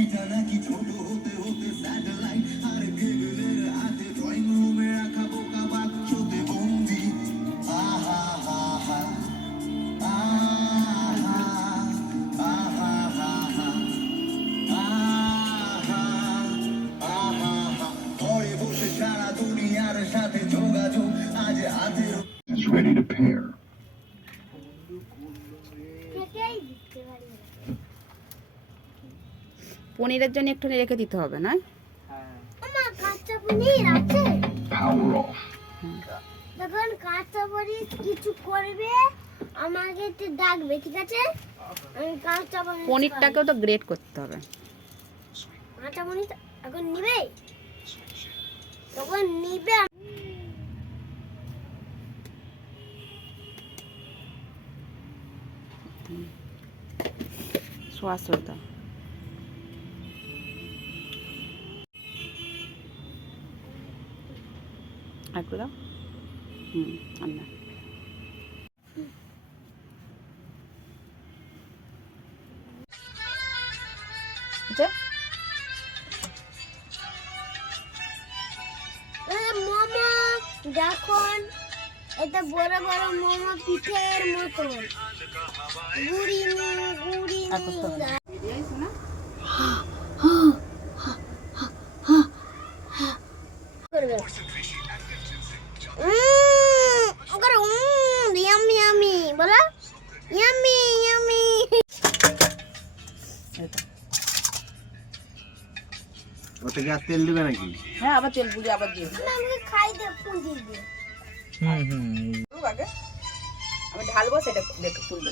এটা নাকি ছোট হতে হতে স্যাটেলাইট আর কেবলের হাতে ড্রয়িং রুমে রাখা বোকা বাক্সতে বন্দি আহা হা হা আহা আহা হা হা আহা আহা হা ঘরে বসে সারা দুনিয়ার সাথে যোগাযোগ আজ হাতের is ready to pair. পনিরের জন্য একটু রেখে দিতে হবে না? আমার কাঁচা পনির আছে। Power off. যখন কাঁচা পনির কিছু করবে আমাকে একটু ডাকবে, ঠিক আছে? আমি কাঁচা পনির পনিরটাকেও তো গ্রেট করতে হবে। কাঁচা পনির এখন নিবে, তখন নিবে। সস দাও। একটু দাও। আন্না আচ্ছা মোমো যখন এটা বড় বড় মোমো পিঠের মতো গুড়ি করবে। ইয়ামি ইয়ামি বলো, ইয়ামি ইয়ামি। ওটা কি আর তেল দিবে নাকি? হ্যাঁ, আবার তেল বুঝে আবার দিয়ে আমাকে খাই দে, পুঁজি দে। আগে আমি ঢালবো, সেটা দেখে তুলবে।